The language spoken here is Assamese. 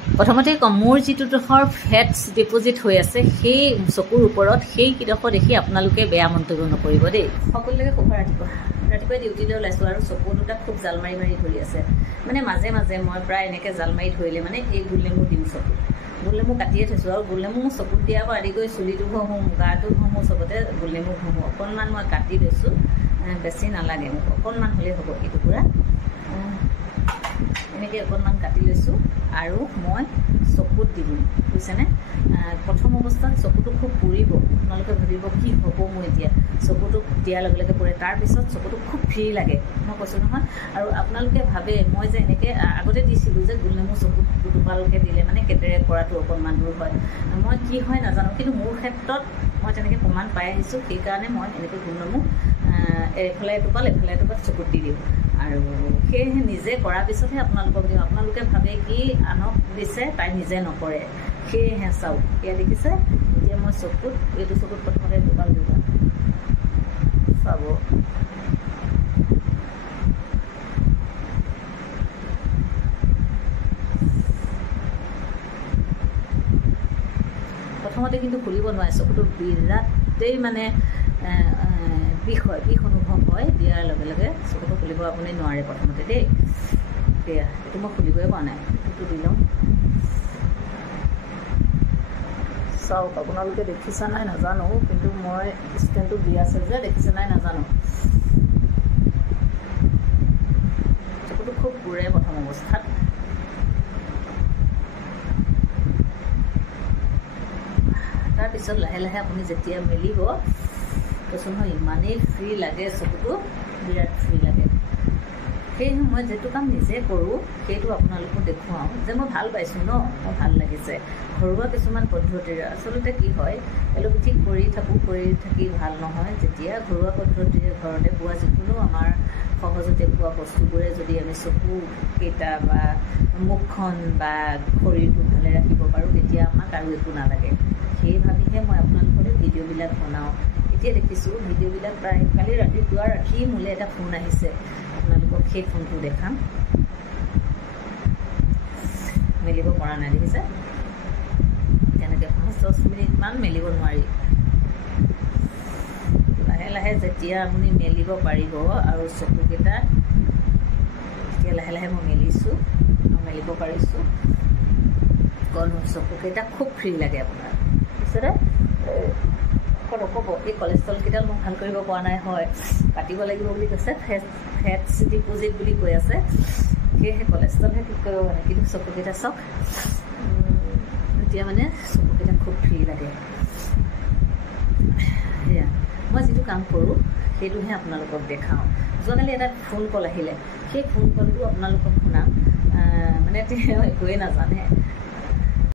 প্ৰথমতে কম মোৰ যিটোডোখৰ ফেটছ ডিপজিট হৈ আছে সেই চকুৰ ওপৰত সেই কিডোখৰ দেখি আপোনালোকে বেয়া মন্তব্য নকৰিব দেই। সকলোকে শুভ ৰাতিপুৱাই ডিউটিলৈ ওলাইছোঁ আৰু চকু দুটা খুব জাল মাৰি মাৰি ধৰি আছে। মানে মাজে মাজে মই প্ৰায় এনেকৈ জাল মাৰি ধৰিলে মানে এই গোলনেমু দিওঁ চকুত। গোলনেমু কাটিয়ে থৈছোঁ আৰু গোলনেমু চকুত দিয়াৰ পৰা আদি কৰি চুলিটো ঘঁহোঁ, গাটো ঘঁহোঁ, চবতে গোলনেমু ঘঁহোঁ। অকণমান মই কাটি লৈছোঁ, বেছি নালাগে মোক, অকণমান হ'লেই হ'ব এই টুকুৰা। এনেকৈ অকণমান কাটি লৈছোঁ আৰু মই চকুত দি দিম, বুজিছেনে? প্ৰথম অৱস্থাত চকুটো খুব পুৰিব, আপোনালোকে ভাবিব কি হ'ব মোৰ এতিয়া, চকুটো দিয়াৰ লগে লগে পৰে। তাৰপিছত চকুটো খুব ফ্ৰী লাগে, মই কৈছোঁ নহয়। আৰু আপোনালোকে ভাবে মই যে এনেকৈ আগতে দিছিলোঁ যে গোলনেমু চকুত দুটোপালকৈ দিলে মানে কেতেৰে কৰাটো অকণমান দূৰ হয়। মই কি হয় নাজানো, কিন্তু মোৰ ক্ষেত্ৰত মই তেনেকৈ প্ৰমাণ পাই আহিছোঁ। সেইকাৰণে মই এনেকৈ গোলনেমু এফালে এটোপাল এফালে এটোপাল চকুত দি দিওঁ। আৰু সেয়েহে নিজে কৰাৰ পিছতহে আপোনালোকক দিওঁ। আপোনালোকে ভাবে কি আনক দিছে, তাই নিজে নকৰে। সেয়েহে চাওক, এয়া দেখিছে, এতিয়া মই চকুত এইটো চকুত প্ৰথমতে এটোপাল দিওঁ, চাব। প্ৰথমতে কিন্তু খুলিব নোৱাৰে, চকুটো বিৰাটেই মানে বিষ হয়, বিষ অনুভৱ হয়। দিয়াৰ লগে লগে চকুটো খুলিব আপুনি নোৱাৰে প্ৰথমতে দেই। এয়া এইটো মই খুলিবই পৰা নাই, এইটো দি লওঁ। চাওক, আপোনালোকে দেখিছা নাই নাজানো, কিন্তু মই ষ্টেণ্ডটো দি আছে যে দেখিছে নাই নাজানো। চকুটো খুব পুৰে প্ৰথম অৱস্থাত। তাৰপিছত লাহে লাহে আপুনি যেতিয়া মেলিব, কৈছোঁ নহয় ইমানেই ফ্ৰী লাগে, চকুটো বিৰাট ফ্ৰী লাগে। সেয়েহে মই যিটো কাম নিজে কৰোঁ সেইটো আপোনালোকক দেখুৱাওঁ যে মই ভাল পাইছোঁ ন, মোৰ ভাল লাগিছে। ঘৰুৱা কিছুমান পদ্ধতিৰে আচলতে কি হয়, এলোপেথিক কৰি থাকি ভাল নহয়। যেতিয়া ঘৰুৱা পদ্ধতিৰে ঘৰতে পোৱা যিকোনো আমাৰ সহজতে পোৱা বস্তুবোৰে যদি আমি চকুকেইটা বা মুখখন বা শৰীৰটো ভালে ৰাখিব পাৰোঁ, তেতিয়া আমাক আৰু একো নালাগে। সেই ভাবিহে মই আপোনালোকলৈ ভিডিঅ'বিলাক বনাওঁ। এতিয়া দেখিছোঁ ভিডিঅ'বিলাক প্ৰায় কালি ৰাতিপুৱা মোলৈ এটা ফোন আহিছে, আপোনালোকক সেই ফোনটো দেখাম। মেলিব পৰা নাই, দেখিছে? তেনেকৈ 5-10 মিনিটমান মেলিব নোৱাৰি। লাহে লাহে যেতিয়া আপুনি মেলিব পাৰিব আৰু চকুকেইটা, এতিয়া লাহে লাহে মই মেলিছোঁ আৰু মেলিব পাৰিছোঁ, কাৰণ চকুকেইটা খুব ফ্ৰী লাগে আপোনাৰ। পিছতে নক'ব এই কলেষ্ট্ৰলকেইডাল মই ভাল কৰিব পৰা নাই, হয় কাটিব লাগিব বুলি কৈছে, ফেটছ ডিপজিট বুলি কৈ আছে। সেয়েহে কলেষ্ট্ৰলহে ঠিক কৰিব পাৰে, কিন্তু চকুকেইটা চাওক, এতিয়া মানে চকুকেইটা খুব ফ্ৰী লাগে। সেয়া মই যিটো কাম কৰোঁ সেইটোহে আপোনালোকক দেখাওঁ। যোৱাকালি এটা ফোন কল আহিলে, সেই ফোন কলটো আপোনালোকক শুনাম। মানে তেওঁ একোৱে নাজানে,